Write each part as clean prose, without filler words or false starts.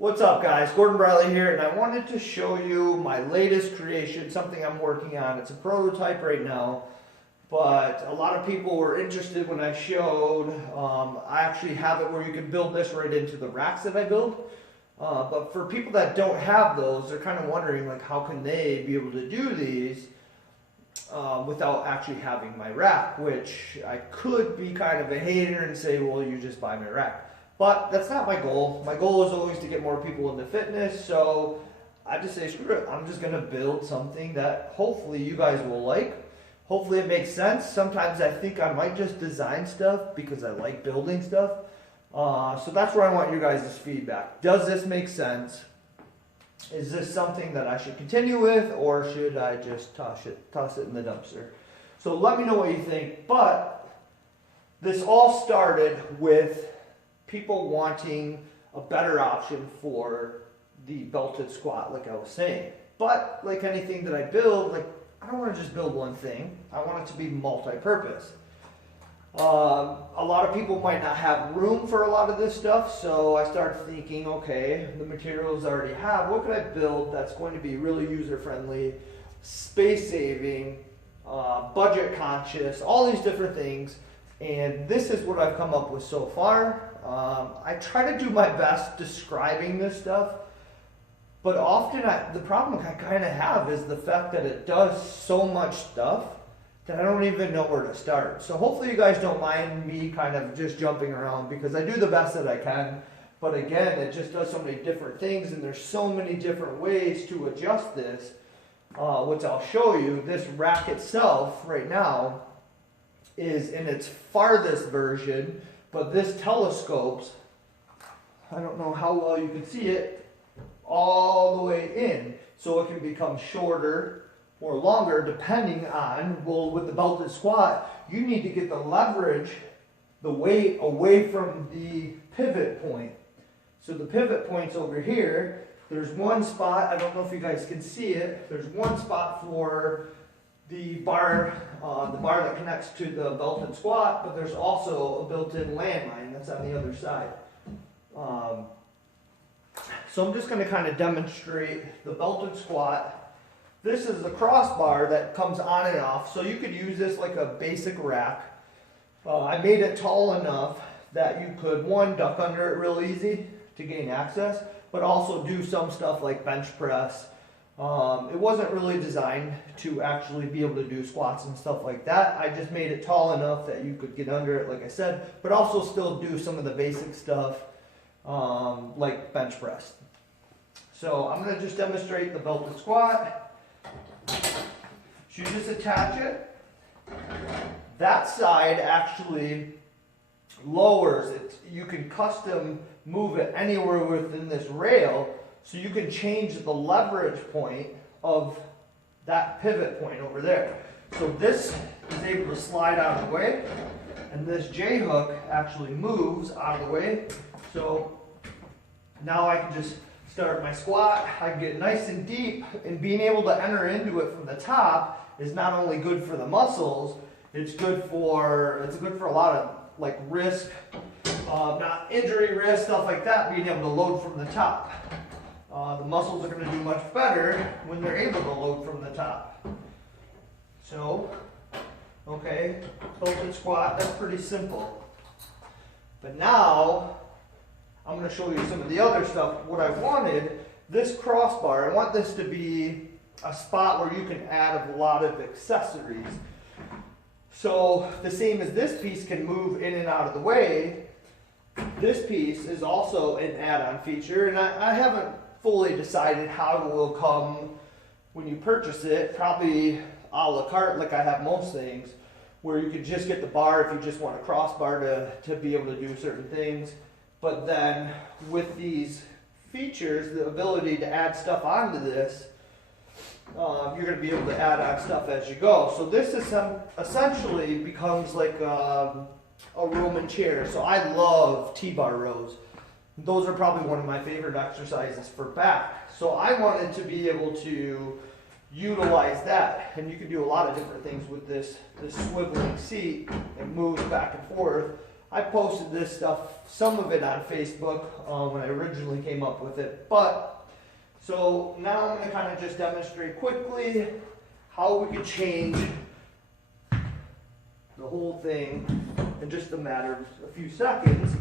What's up, guys? Gordon Bradley here, and I wanted to show you my latest creation, something I'm working on. It's a prototype right now, but a lot of people were interested when I showed. I actually have it where you can build this right into the racks that I build. But for people that don't have those, they're kind of wondering, like, how can they be able to do these without actually having my rack, which I could be kind of a hater and say, well, you just buy my rack. But that's not my goal. My goal is always to get more people into fitness, so I just say, screw it. I'm just going to build something that hopefully you guys will like. Hopefully it makes sense. Sometimes I think I might just design stuff because I like building stuff. So that's where I want you guys' feedback. Does this make sense? Is this something that I should continue with, or should I just toss it in the dumpster? So let me know what you think. But this all started with people wanting a better option for the belted squat, like I was saying. But like anything that I build, like, I don't want to just build one thing. I want it to be multi-purpose. A lot of people might not have room for a lot of this stuff, so I started thinking, okay, the materials I already have, what could I build that's going to be really user-friendly, space-saving, budget-conscious, all these different things. And this is what I've come up with so far. I try to do my best describing this stuff, but often the problem I kind of have is the fact that it does so much stuff that I don't even know where to start. So hopefully you guys don't mind me kind of just jumping around, because I do the best that I can. But again, it just does so many different things, and there's so many different ways to adjust this, which I'll show you. This rack itself right now is in its farthest version, but this telescopes, I don't know how well you can see it, all the way in. So it can become shorter or longer depending on, well, with the belted squat, you need to get the leverage, the weight away from the pivot point. So the pivot point's over here. There's one spot, I don't know if you guys can see it, there's one spot for the bar that connects to the belted squat, but there's also a built-in landmine that's on the other side. So I'm just going to kind of demonstrate the belted squat. This is the crossbar that comes on and off, so you could use this like a basic rack. I made it tall enough that you could, one, duck under it real easy to gain access, but also do some stuff like bench press. It wasn't really designed to actually be able to do squats and stuff like that. I just made it tall enough that you could get under it, like I said, but also still do some of the basic stuff like bench press. So I'm going to just demonstrate the belted squat. So you just attach it. That side actually lowers it. You can custom move it anywhere within this rail. So you can change the leverage point of that pivot point over there. So this is able to slide out of the way, and this J-hook actually moves out of the way. So now I can just start my squat. I can get nice and deep, and being able to enter into it from the top is not only good for the muscles, it's good for a lot of like risk, not injury risk, stuff like that, being able to load from the top. The muscles are going to do much better when they're able to load from the top. So, okay, belted squat, that's pretty simple. But now, I'm going to show you some of the other stuff. What I wanted, this crossbar, I want this to be a spot where you can add a lot of accessories. So, the same as this piece can move in and out of the way, this piece is also an add-on feature, and I haven't fully decided how it will come when you purchase it. Probably a la carte, like I have most things, where you could just get the bar if you just want a crossbar to be able to do certain things. But then with these features, the ability to add stuff onto this, you're going to be able to add on stuff as you go. So this is essentially becomes like a Roman chair. So I love T-bar rows. Those are probably one of my favorite exercises for back. So I wanted to be able to utilize that. And you can do a lot of different things with this swiveling seat. It moves back and forth. I posted this stuff, some of it on Facebook when I originally came up with it. But, so now I'm going to kind of just demonstrate quickly how we could change the whole thing in just a matter of a few seconds.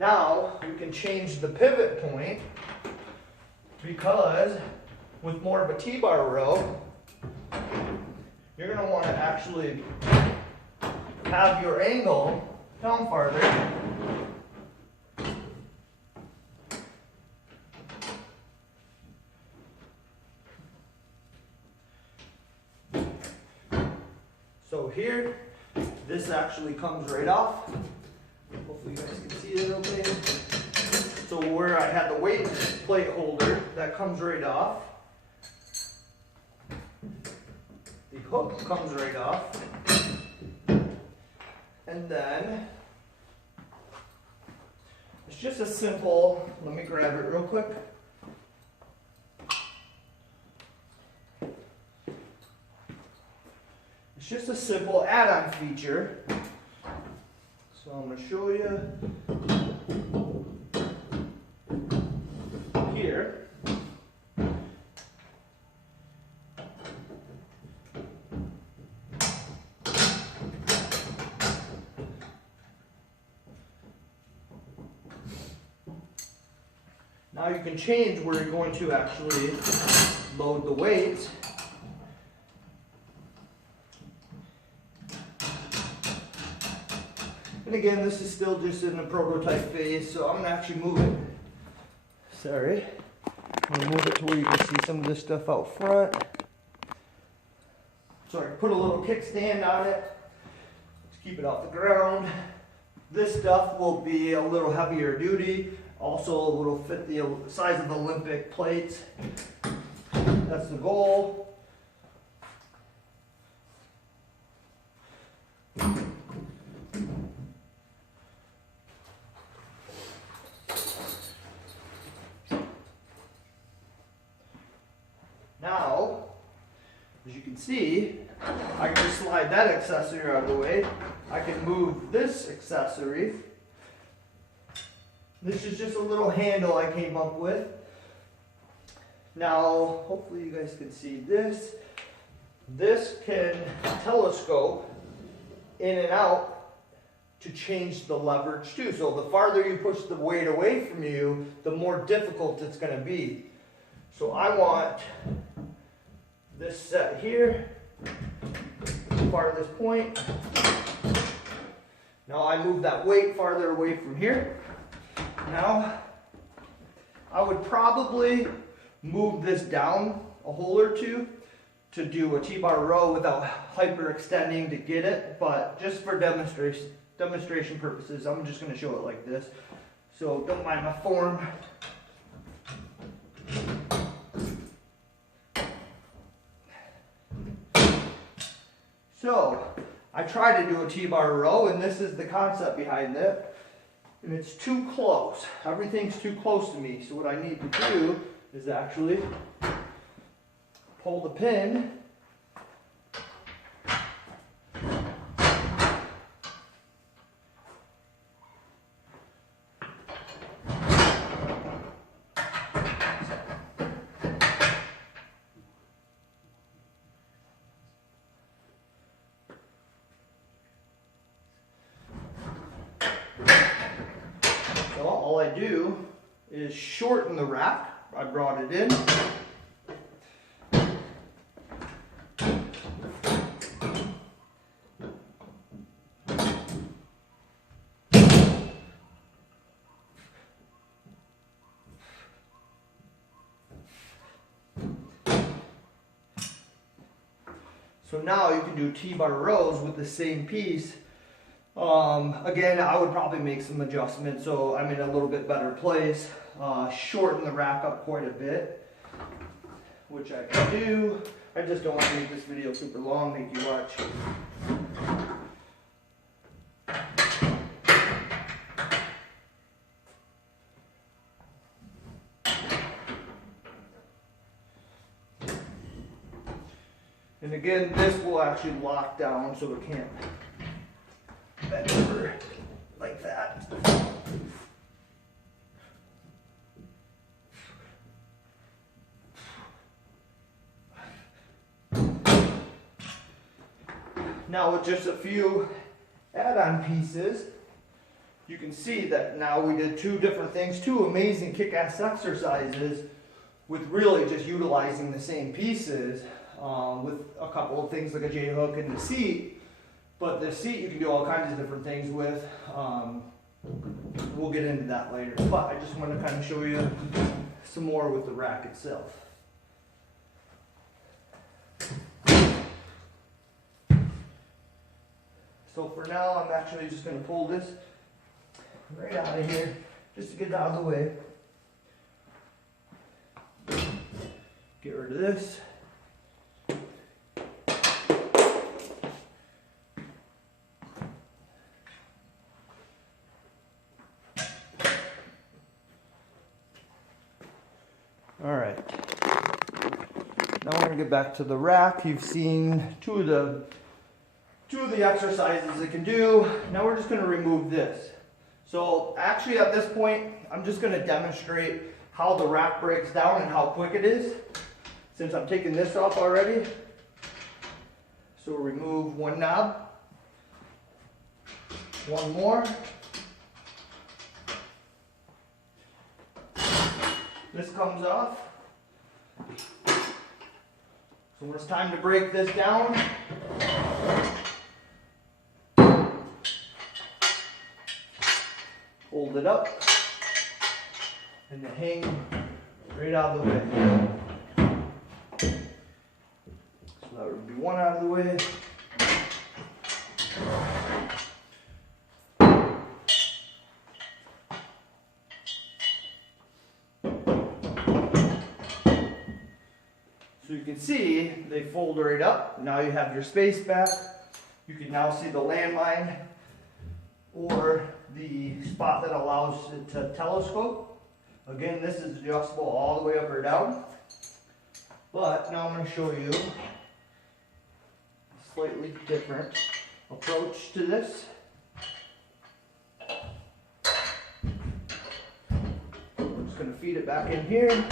Now we can change the pivot point, because with more of a T-bar row, you're going to want to actually have your angle down farther. So here, this actually comes right off. Hopefully you guys can see it okay. So where I had the weight plate holder, that comes right off. The hook comes right off. And then, it's just a simple, let me grab it real quick. It's just a simple add-on feature. So I'm going to show you here. Now you can change where you're going to actually load the weights. And again, this is still just in the prototype phase, so I'm going to actually move it. Sorry. I'm going to move it to where you can see some of this stuff out front. So I put a little kickstand on it to keep it off the ground. This stuff will be a little heavier duty. Also, it'll fit the size of the Olympic plates. That's the goal. Now, as you can see, I can just slide that accessory out of the way. I can move this accessory. This is just a little handle I came up with. Now, hopefully you guys can see this. This can telescope in and out to change the leverage too. So the farther you push the weight away from you, the more difficult it's going to be. So I want this set here, farthest point. Now I move that weight farther away from here. Now, I would probably move this down a hole or two to do a T-bar row without hyperextending to get it, but just for demonstration purposes, I'm just going to show it like this. So don't mind my form. So, I tried to do a T-bar row, and this is the concept behind it. And it's too close. Everything's too close to me. So what I need to do is actually pull the pin. All I do is shorten the rack. I brought it in. So now you can do T-bar rows with the same piece. Again, I would probably make some adjustments so I'm in a little bit better place. Shorten the rack up quite a bit, which I can do. I just don't want to make this video super long, make you watch. And again, this will actually lock down so it can't bend over. Now with just a few add-on pieces, you can see that now we did two different things, two amazing kick-ass exercises with really just utilizing the same pieces with a couple of things like a J-hook and the seat. But the seat you can do all kinds of different things with. We'll get into that later. But I just want to kind of show you some more with the rack itself. So for now, I'm actually just going to pull this right out of here, just to get it out of the way. Get rid of this. All right. Now we're going to get back to the rack. You've seen two of the exercises it can do. Now we're just going to remove this. So actually at this point, I'm just going to demonstrate how the rack breaks down and how quick it is, since I'm taking this off already. So we'll remove one knob, one more. This comes off. So when it's time to break this down, hold it up and then hang right out of the way. So that would be one out of the way. So you can see they fold right up. Now you have your space back. You can now see the landmine or the spot that allows it to telescope. Again, this is adjustable all the way up or down. But now I'm going to show you a slightly different approach to this. We're just going to feed it back in here.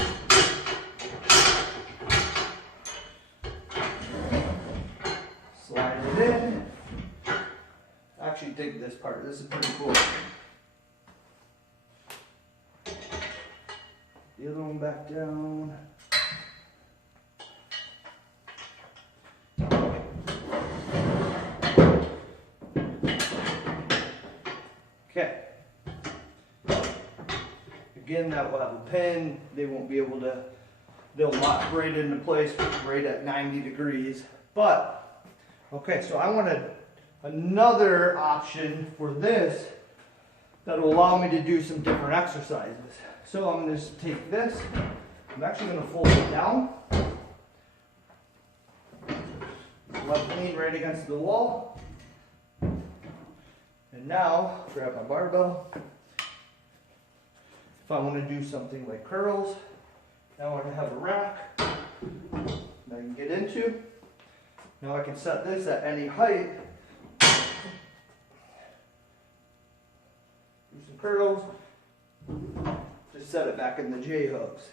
Slide it in. I actually dig this part. This is pretty cool. The other one back down. Okay. Again, that will have a pin. They won't be able to, they'll lock right into place right at 90 degrees. But, okay, so I wanted another option for this that will allow me to do some different exercises. So I'm going to just take this. I'm actually going to fold it down. Left lean right against the wall. And now, grab my barbell. If I want to do something like curls, now I have a rack that I can get into. Now I can set this at any height. Do some curls. Just set it back in the J-hooks.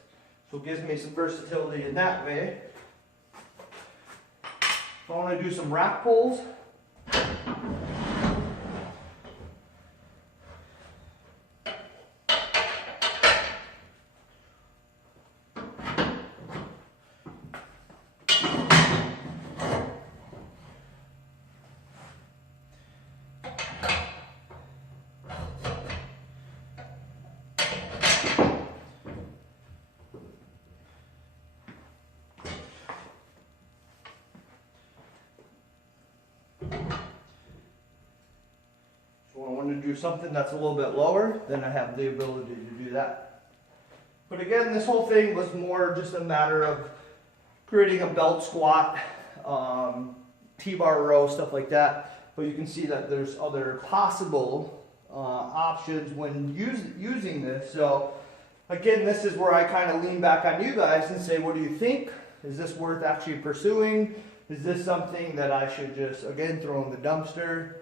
So it gives me some versatility in that way. If I want to do some rack pulls, so I want to do something that's a little bit lower, then I have the ability to do that. But again, this whole thing was more just a matter of creating a belt squat, T-bar row, stuff like that. But you can see that there's other possible options when using this. So again, this is where I kind of lean back on you guys and say, what do you think? Is this worth actually pursuing? Is this something that I should just, again, throw in the dumpster?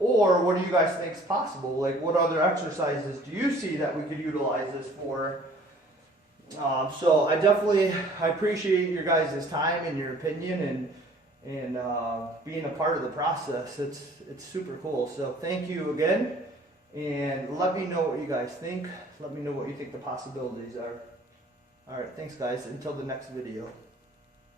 Or what do you guys think is possible? Like, what other exercises do you see that we could utilize this for? So I appreciate your guys' time and your opinion, and being a part of the process. It's super cool. So thank you again, and let me know what you guys think. Let me know what you think the possibilities are. All right, thanks guys. Until the next video.